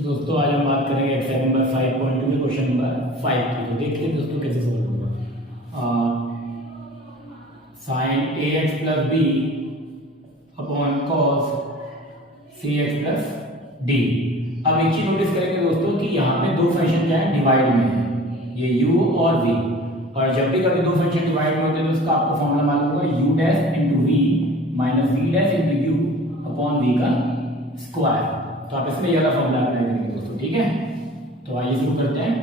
तो दोस्तों आज हम बात करेंगे एक्सरसाइज नंबर 5.2 में क्वेश्चन नंबर 5 की। तो देखते हैं दोस्तों कैसे सॉल्व होगा। साइन ए x plus B upon cos सी एक्स प्लस डी। अब एक चीज नोटिस करेंगे दोस्तों कि यहाँ पे दो फंक्शन क्या है, डिवाइड में है, ये u और v। और जब भी कभी दो फंक्शन डिवाइड में होते हैं तो उसका आपको फॉर्मूला मालूम होगा u dash into v minus v dash into u upon v का स्क्वायर। तो आप इसमें ये वाला फॉर्मूला अप्लाई करेंगे दोस्तों, ठीक है। तो आइए शुरू करते हैं।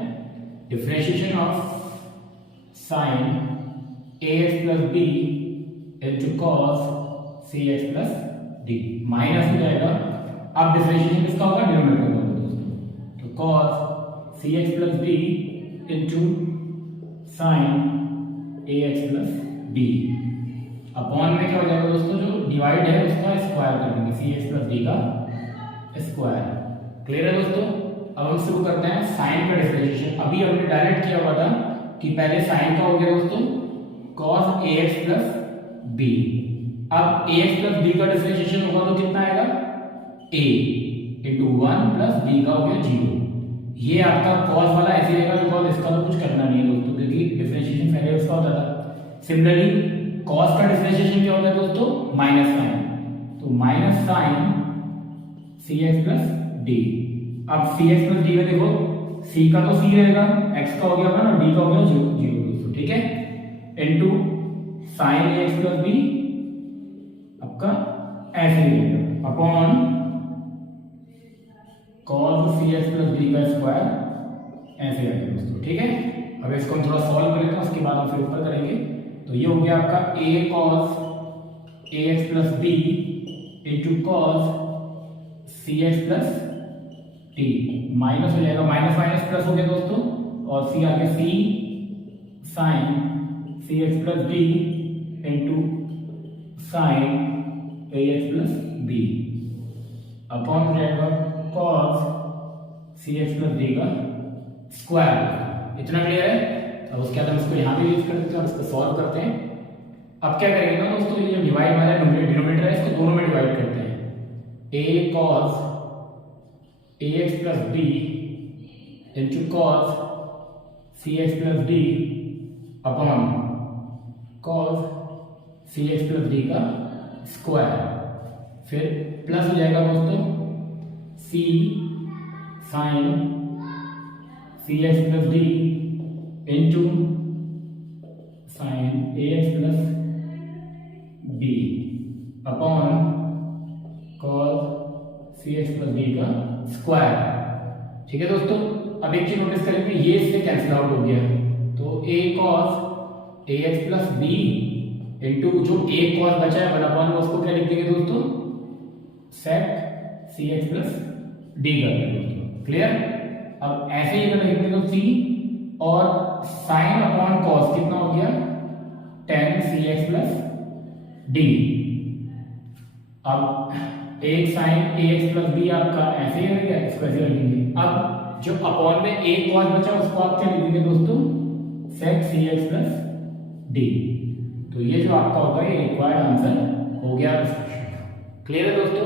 Differentiation of sine A x plus B into cos C x plus d minus हो जाएगा। अब डिफरेंशिएशन किसका होगा, डिनोमिनेटर का होगा दोस्तों। तो कॉस सी x plus D into sine ए एक्स प्लस डी अपॉन में क्या हो जाएगा दोस्तों, जो डिवाइड है उसका स्क्वायर कर देंगे, सी एक्स प्लस डी का स्क्वायर। क्लियर है दोस्तों। अब हम शुरू करते हैं साइन का डिफरेंशिएशन। अभी हमने डायरेक्ट किया हुआ था कि पहले साइन का हो गया दोस्तों cos ax प्लस b। अब ax प्लस b का डिफरेंशिएशन होगा तो कितना आएगा, a इंटू 1 प्लस b का हो गया 0। ये आपका cos वाला ऐसे रहेगा बिकॉज इसका तो कुछ करना नहीं है दोस्तों, क्योंकि डिफरेंशिएशन पहले उसका होता था। सिमिलरली cos का डिफरेंशिएशन क्या होता है दोस्तों, माइनस साइन। तो minus sign C x plus D. अब सी एक्स प्लस डी में देखो, सी का तो सी रहेगा, एक्स का हो गया 1 और डी का हो गया 0 दोस्तों, ठीक है। इनटू साइन ए एक्स प्लस बी आपका ऐसे ही रहेगा अपॉन कॉस सी एक्स प्लस डी का स्क्वायर ऐसे आएगा दोस्तों, ठीक है। अब इसको हम थोड़ा सॉल्व कर लेते हैं, उसके बाद हम फिर ऊपर करेंगे। तो ये हो गया आपका A cos A x plus B into cos C x plus T minus हो जाएगा, माइनस माइनस प्लस हो गया दोस्तों, और सी आगे C sine C x plus D into sine ए एक्स प्लस बी अपॉन हो जाएगा कॉस सी एक्स प्लस डी का स्क्वायर। इतना क्लियर है। अब उसके बाद हम इसको यहाँ पे यूज कर देते हैं और इसको सॉल्व करते हैं। अब क्या करेंगे ना दोस्तों, ये जो डिवाइड वाला डिनोमिनेटर है इसको दोनों में डिवाइड करते हैं। a cos ax plus b into cos cx plus d upon cos cx plus d का स्क्वायर। फिर प्लस हो जाएगा दोस्तों c sin cx plus d into sin ax plus b upon cos cx plus d का square, ठीक है दोस्तों। अब एक चीज नोटिस करेंगे, ये इससे कैंसिल आउट हो गया, तो a cos ax plus b into जो a cos बचा है 1/, उसको क्या लिख देंगे दोस्तों, sec cx plus d कर देंगे दोस्तों, क्लियर। अब ऐसे ही अगर लिखेंगे तो c और sin अपॉन cos कितना हो गया, tan cx plus d। अब एक साइन ए एक्स प्लस बी आपका ऐसे ही रहेगा, इसको ऐसे रखेंगे। अब जो अपॉन में एक कॉस बचा उसको आप क्या लिखेंगे दोस्तों, सेक सी एक्स प्लस डी। तो ये जो आपका होगा ये रिक्वायर्ड आंसर हो गया इस क्वेश्चन का। क्लियर है दोस्तों,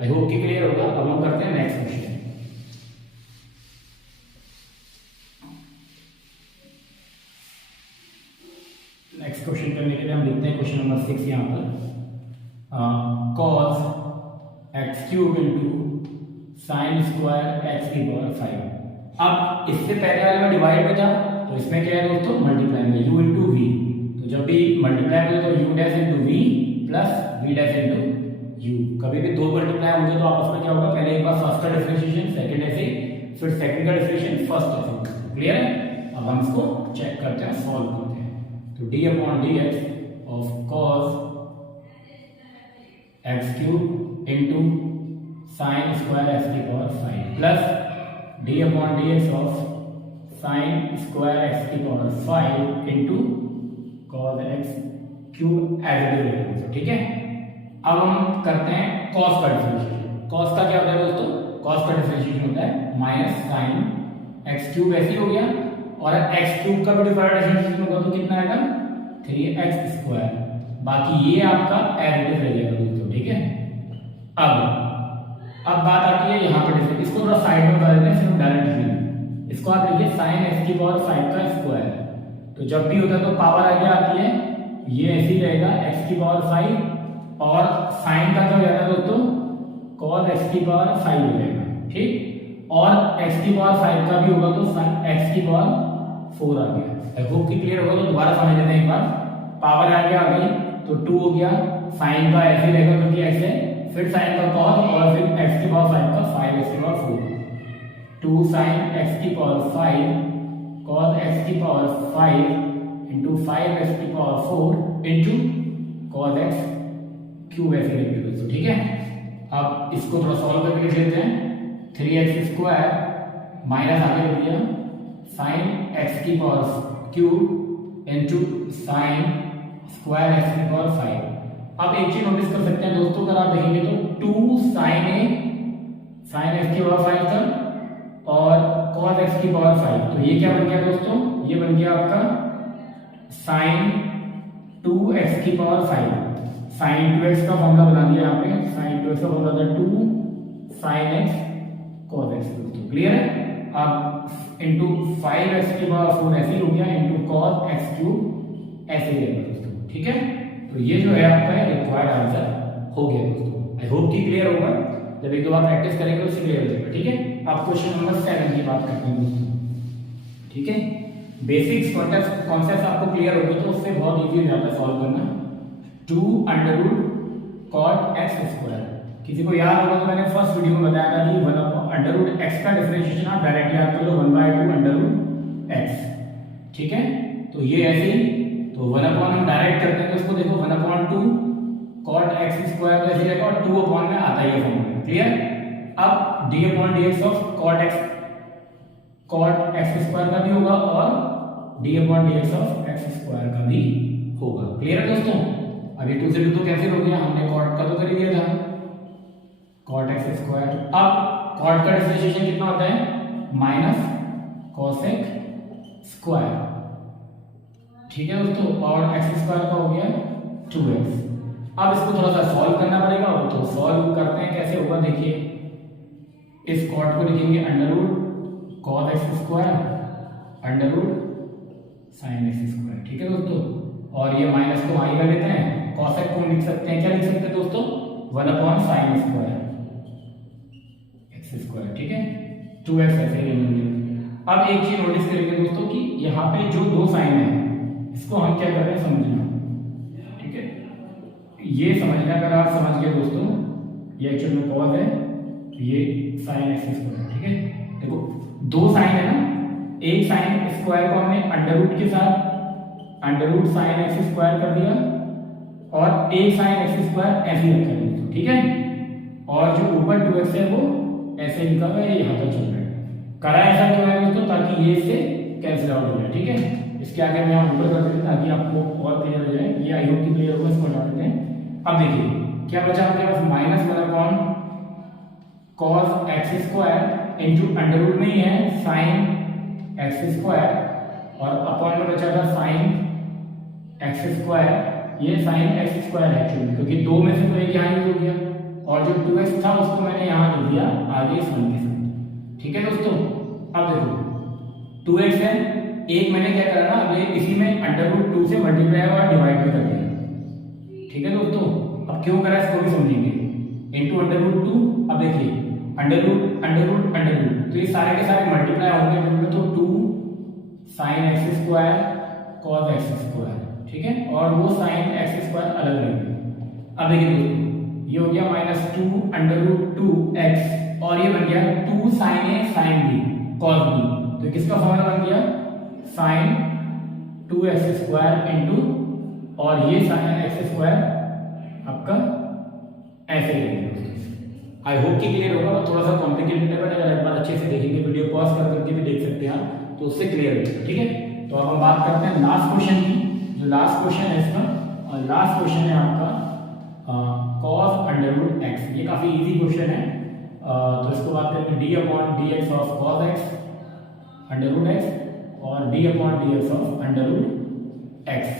आई होप कि क्लियर होगा। अब हम करते हैं नेक्स्ट क्वेश्चन। नेक्स्ट क्वेश्चन करने के लिए हम लिखते हैं क्वेश्चन नंबर 6 यहाँ पर, cos x cube into sine square X की पावर 5। अब इससे पहले वाले में डिवाइड में था, तो इसमें क्या है दोस्तों, मल्टीप्लाई में u इंटू वी। तो जब भी मल्टीप्लाई होगा तो u dash into v plus v dash into u. कभी भी दो मल्टीप्लाई होंगे तो आपस में क्या होगा, पहले एक बार फर्स्ट का डिफरेंशिएशन, सेकंड ऐसे, फिर सेकंड का डिफरेंशिएशन, फर्स्ट ऐसे। क्लियर है। अब हम इसको चेक करते हैं, सॉल्व करते हैं। तो D upon D x of cos X cube into sine square X की power 5 plus D upon D x of sine square X की power 5 into cos X cube as it is, ठीक है। अब हम करते हैं कॉस का differentiation. Cos का क्या होता है दोस्तों, कॉस का डिफरेंशिएशन होता है माइनस साइन एक्स क्यूब ऐसे हो गया, और एक्स क्यूब का भी डिफरेंशिएशन होगा तो कितना आएगा, 3x स्क्वायर। बाकी ये आपका एज इट इज रह जाएगा दोस्तों, ठीक है। अब अब बात आती है यहाँ पे डिफरेंस, इसको थोड़ा साइड में बता देते हैं सिर्फ डायरेक्टली। इसको आप लिखिए साइन एक्स की पावर 5 का स्क्वायर। तो जब भी होता है तो पावर आगे आती है, ये ऐसे ही रहेगा एक्स की पावर 5, और साइन का क्या हो जाता है दोस्तों, कॉस एक्स की पावर 5 हो जाएगा, ठीक। और एक्स की पावर 5 का भी होगा तो एक्स की पावर 4 आ गया। आई होप कि क्लियर होगा। तो दोबारा समझ लेते हैं एक बार। पावर आगे आ गई तो 2 हो गया, साइन का ऐसे रहेगा क्योंकि एक्स है, फिर साइन का कॉस, और फिर एक्स की पावर 5 का 5 एक्स की पावर 4, 2 साइन एक्स की पावर 5 कॉस एक्स की पावर 5 इंटू 5 एक्स की power 4 into cos X cube ऐसे लिख दिया दोस्तों, ठीक है। अब इसको थोड़ा सॉल्व करके लिख लेते हैं। 3x स्क्वायर माइनस आगे लिख दिया साइन एक्स की power cube into sine square X की पावर 5। अब एक चीज नोटिस कर सकते हैं दोस्तों, अगर आप देखेंगे तो 2 साइन एक्स की पावर 5 था और कॉस एक्स की पावर 5, तो ये क्या बन गया दोस्तों, ये बन गया आपका साइन 2x की पावर 5। साइन 2x का फॉर्मूला बना दिया यहाँ पे, साइन 2x का फॉर्मूला था 2 साइन एक्स कॉस एक्स दोस्तों, क्लियर है। अब इंटू 5x की पावर 4 ऐसे ही हो गया, इंटू कॉस एक्स क्यूब ऐसे ही रहेगा दोस्तों, ठीक है। तो ये जो है आपका रिक्वायर्ड आंसर हो गया दोस्तों। आई होप कि क्लियर होगा। जब एक दो बार प्रैक्टिस करेंगे उससे क्लियर हो जाएगा, ठीक है। आप क्वेश्चन नंबर 7 की बात करते हैं दोस्तों, ठीक है। बेसिक्स कॉन्सेप्ट आपको क्लियर हो गए तो उससे बहुत इजी हो जाता है सॉल्व करना। 2 under root cot x square, किसी को याद होगा तो मैंने फर्स्ट वीडियो में बताया था कि 1 अंडर रूट एक्स का डिफरेंशिएशन आप डायरेक्टली याद कर लो 1/2 अंडर रूट एक्स, ठीक है। तो ये ऐसे ही, तो 1/, हम डायरेक्ट करते हैं तो इसको देखो 1/2 कॉट एक्स स्क्वायर तो ऐसे रहेगा, और 2 में आता है ये फॉर्मूला, क्लियर। अब d/dx of cot x square का भी होगा और d/dx ऑफ एक्स स्क्वायर का भी होगा, क्लियर है दोस्तों। अभी 2 से 2 तो कैंसिल हो गया, हमने कॉट का तो कर ही दिया था, कॉट एक्स स्क्वायर। अब कॉट का डिफरेंशिएशन कितना होता है, माइनस कोसेक स्क्वायर, ठीक है दोस्तों, और एक्स स्क्वायर का हो गया 2x। अब इसको थोड़ा सा सॉल्व करना पड़ेगा, तो सॉल्व करते हैं, कैसे होगा देखिए। इस कॉट को लिखेंगे under root cos x square under root sine x square, ठीक है दोस्तों। और ये माइनस को वहीं कर लेते हैं, कॉसेक को लिख सकते हैं, क्या लिख सकते हैं दोस्तों, 1/sin स्क्वायर एक्स स्क्वायर, ठीक है। 2x ऐसे ही लेंगे। अब एक चीज नोटिस करेंगे दोस्तों कि यहाँ पे जो 2 साइन है इसको हम क्या कर रहे हैं समझना, ठीक है। ये समझना, अगर आप समझ गए दोस्तों, ये एक्चुअल में कॉस है, ये साइन एक्स स्क्वायर, ठीक है। देखो 2 साइन है ना, एक साइन स्क्वायर को हमने अंडर रूट के साथ under root sine x square कर दिया, और एक साइन एक्स स्क्वायर ऐसे ही रखा है, ठीक है। और जो ऊपर 2x है वो ऐसे लिखा हुआ है, यहाँ तक चल रहा है। करा ऐसा क्यों है दोस्तों, ताकि ये इससे कैंसिल आउट हो जाए, ठीक है। इसके आगे मैं ऊपर कर देते ताकि आपको और क्लियर हो जाए। ये आई होप कि क्लियर होगा, इसको हटा देते हैं। अब देखिए क्या बचा आपके पास, -1/cos x square into under root में ही है साइन एक्स स्क्वायर, और अपॉन में बचा था साइन एक्स स्क्वायर। ये साइन एक्स स्क्वायर है एक्चुअली, क्योंकि 2 में से तो एक यहाँ यूज हो गया, और जो 2x था उसको मैंने यहाँ लिख दिया आगे इस वन के साथ, ठीक है दोस्तों। अब देखो 2x है, एक मैंने क्या करा ना, अभी इसी में अंडर रूट 2 से मल्टीप्लाई और डिवाइड भी कर दिया, ठीक है दोस्तों। अब क्यों करा इसको भी समझेंगे, इंटू अंडर रूट 2। अब देखिए under root under root under root, तो ये सारे के सारे मल्टीप्लाई होंगे, तो 2 sine x square cos x square, ठीक है, और वो साइन एक्स स्क्वायर अलग रहेंगे। अब देखिए दोस्तों ये हो गया -2 अंडर रूट 2x, और ये बन गया 2 साइन ए साइन बी कॉस बी, तो किसका फॉर्मूला बन गया, साइन 2x स्क्वायर इंटू, और ये साइन एक्स स्क्वायर आपका ऐसे रहेगा दोस्तों। आई होप कि क्लियर होगा, थोड़ा सा कॉम्प्लिकेटेड है, बट अगर एक बार अच्छे से देखेंगे, वीडियो पॉज कर करके भी देख सकते हैं आप, तो उससे क्लियर होगा, ठीक है। तो अब हम बात करते हैं लास्ट क्वेश्चन की। जो लास्ट क्वेश्चन है इसका, और लास्ट क्वेश्चन है आपका cos अंडर रूट एक्स। ये काफी इजी क्वेश्चन है, तो इसको बात करेंगे d/dx of cos x under root x और d/dx of under root x.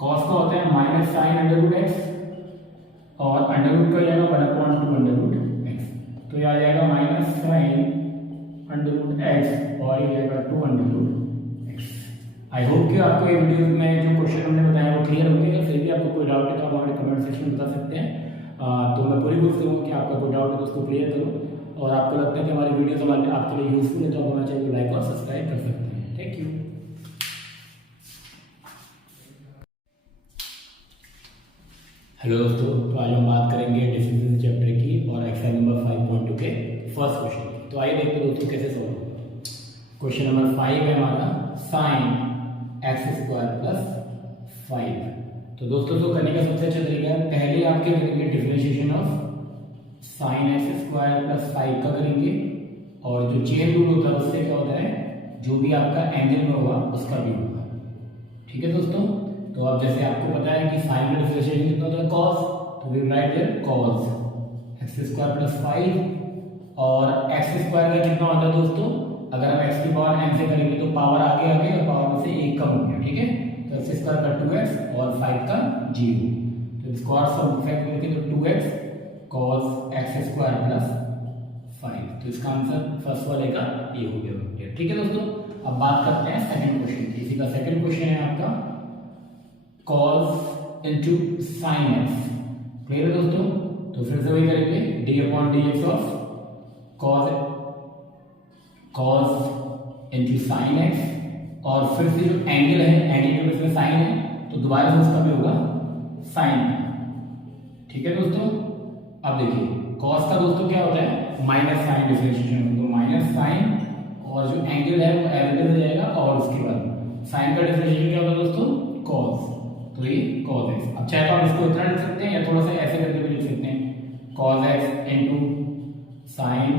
cos का होता है minus sine under root x, और अंडर रूट का जाएगा 1/2 अंडर रूट एक्स। तो ये आ जाएगा minus sine under root x और ये जाएगा 2 under root x. I hope कि आपको ये वीडियो में जो क्वेश्चन हमने बताया वो क्लियर होंगे। अगर फिर भी आपको कोई डाउट है तो आप हमारे कमेंट सेक्शन में बता सकते हैं। तो मैं पूरी कोशिश करूँगा कि आपका कोई डाउट है तो उसको क्लियर करूँ। और आपको लगता है कि हमारी वीडियो हमारे आपके लिए यूजफुल है तो आप हमारे चैनल को लाइक और सब्सक्राइब कर सकते हैं। Thank you. हेलो दोस्तों, तो आज हम बात करेंगे डिफरेंशियल चैप्टर की और एक्सरसाइज नंबर 5.2 के फर्स्ट क्वेश्चन की। तो आइए देखते हैं दोस्तों कैसे सॉल्व होगा। क्वेश्चन नंबर 5 है हमारा साइन एक्स स्क्वायर प्लस 5। तो दोस्तों तो करने का सबसे अच्छा तरीका है, पहले आपके करेंगे differentiation of sine x square plus 5 का करेंगे और जो चेन रूल होता है उससे क्या होता है, जो भी आपका एंगल में होगा उसका भी होगा। ठीक है दोस्तों, तो अब जैसे आपको पता है कि साइन का डिफरेंशिएशन कितना होता है cos, तो we write there cos x square plus 5। और एक्स स्क्वायर का कितना होता है दोस्तों, अगर हम x की पावर n से करेंगे तो पावर आगे आ गई और पावर में से 1 कम हो गया। ठीक है, तो एक्स स्क्वायर का 2x और 5 का 0, तो इसको और सब्ट्रैक्ट करके तो 2x cos x square plus 5। तो इसका आंसर फर्स्ट वाले का ये हो गया। ठीक है दोस्तों, अब बात करते हैं सेकंड क्वेश्चन की। इसी का सेकंड क्वेश्चन है आपका cos into sine x. Clear है दोस्तों, तो फिर से वही करेंगे D upon D x of cos into sine x और फिर से जो एंगल है, एंगल के प्लेस में साइन है तो दोबारा से उसका भी होगा साइन। ठीक है दोस्तों, अब देखिए cos का दोस्तों क्या होता है, माइनस साइन डिफरेंशिएशन, तो माइनस साइन और जो एंगल है वो एवरेज हो जाएगा और उसके बाद साइन का डिफरेंशिएशन क्या होता है दोस्तों, cos, तो ये cos x। अब चाहे तो हम इसको इतना लिख सकते हैं या थोड़ा सा ऐसे करके भी लिख सकते हैं cos x into sin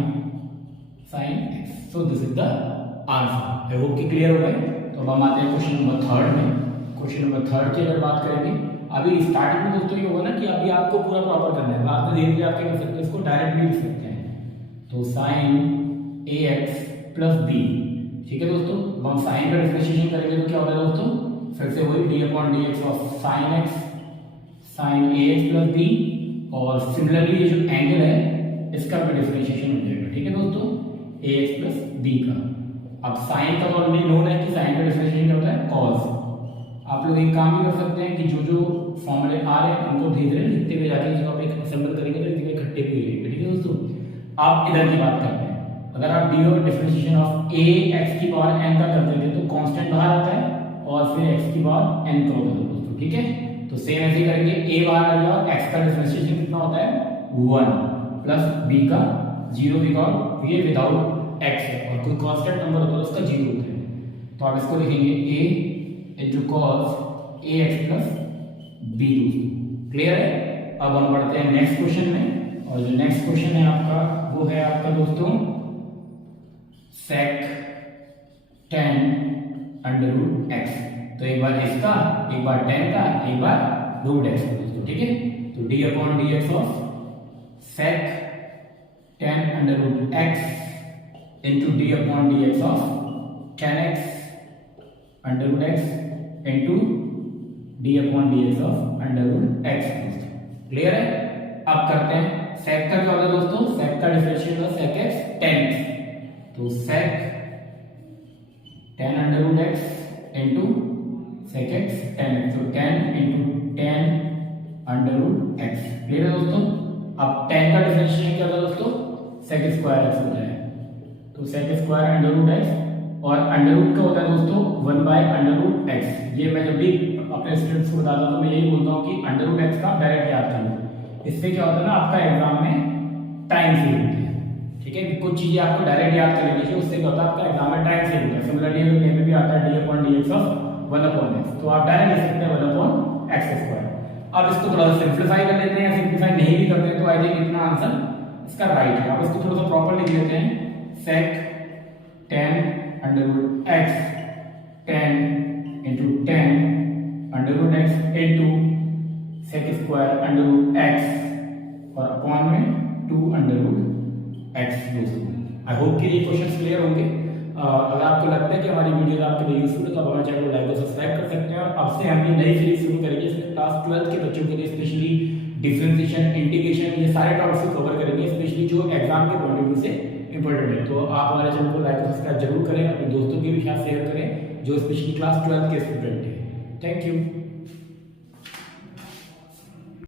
x। So this is the answer. I hope कि क्लियर हो गए। तो अब हम आते हैं क्वेश्चन नंबर 3 में। क्वेश्चन नंबर 3 की अगर बात करेंगे, अभी स्टार्टिंग में दोस्तों ये होगा ना कि अभी आपको पूरा प्रॉपर करना है, बाद में धीरे धीरे आप क्या कर सकते हैं, इसको डायरेक्ट भी लिख सकते हैं। तो sin ax प्लस b। ठीक है दोस्तों, अब हम साइन का डिफरेंशिएशन करेंगे तो क्या होता है दोस्तों, फिर से वही D upon D x of sine x sine A x plus b और सिमिलरली ये जो एंगल है इसका भी डिफरेंशिएशन हो जाएगा। ठीक है दोस्तों, ए एक्स प्लस बी का। अब साइन का तो ऑलरेडी नोन है कि साइन का डिफरेंशिएशन क्या होता है, कॉस। आप लोग एक काम भी कर सकते हैं कि जो जो फॉर्मूले आ रहे हैं उनको धीरे धीरे लिखते हुए जाके जब आप एक असेंबल करेंगे तो धीरे इकट्ठे भी हो जाएंगे। ठीक है दोस्तों, आप इधर की बात करते हैं, अगर आप डी और डिफरेंशिएशन ऑफ ए एक्स की पावर एन का करते थे तो कांस्टेंट बाहर आता है और फिर x की पावर n का होता है दोस्तों। ठीक है, तो सेम ऐसे करेंगे, a बाहर आ गया और x का डिफरेंशिएशन कितना होता है 1 प्लस b का 0 ये विदाउट x है और कोई कांस्टेंट नंबर होता है उसका 0 होता है। तो आप इसको लिखेंगे a into cos ax plus b दोस्तों। क्लियर है। अब हम बढ़ते हैं नेक्स्ट क्वेश्चन में और जो नेक्स्ट क्वेश्चन है आपका वो है आपका दोस्तों sec tan under root x. तो एक बार इसका, एक बार tan का, एक बार रूट एक्स का दोस्तों। ठीक है, तो D upon D x of sec tan under root x into d upon D x of tan x under root x into d upon D x of under root x दोस्तों। Clear है। अब करते हैं सेक का क्या होता है दोस्तों, सेक का डिफरेंशिएशन होता है सेक एक्स tan एक्स। तो sec tan under root x into sec x tan x, तो tan into tan under root x. Clear है दोस्तों। अब tan का डिफरेंशिएशन क्या होता है दोस्तों, सेक स्क्वायर एक्स होता है, तो sec square under root x और अंडर रूट का होता है दोस्तों 1 बाय अंडर रूट एक्स। ये मैं जब भी अपने स्टूडेंट्स को बताता हूं तो मैं यही बोलता हूं कि अंडर रूट एक्स का डायरेक्ट याद कर लो। इससे क्या होता है ना, आपका एग्जाम में टाइम सेव होता है। ठीक है, कुछ चीजें आपको डायरेक्ट याद कर लेनी चाहिए, उससे क्या होता है आपका एग्जाम में टाइम सेव होता है। सिमिलरली अगर कहीं पे भी आता है D upon D x of 1 upon x, तो आप डायरेक्ट लिख सकते हैं 1 अपॉन एक्स स्क्वायर। अब इसको थोड़ा सा सिंप्लीफाई कर लेते हैं, या सिंप्लीफाई नहीं भी करते तो आई थिंक इतना आंसर इसका राइट है। अब इसको थोड़ा सा प्रॉपर लिख लेते हैं, sec tan under root x tan into tan under root x into sec square under root x और अपॉन में 2 अंडर रूट एक्स दोस्तों। आई होप कि ये क्वेश्चन क्लियर होंगे। अगर आपको लगता है कि हमारी वीडियो आपके लिए यूजफुल है तो आप हमारे चैनल को लाइक और सब्सक्राइब कर सकते हैं। और अब से हम ये नई सीरीज शुरू करेंगे, इसमें क्लास 12 के बच्चों के लिए स्पेशली डिफरेंशिएशन, इंटीग्रेशन, ये सारे टॉपिक्स को कवर करेंगे। स्पेशली जो एग्जाम के पॉइंट ऑफ व्यू से इंपॉर्टेंट है। तो आप हमारे चैनल को लाइक और सब्सक्राइब जरूर करें, अपने दोस्तों के भी साथ शेयर करें जो स्पेशली क्लास 12 के स्टूडेंट हैं। Thank you.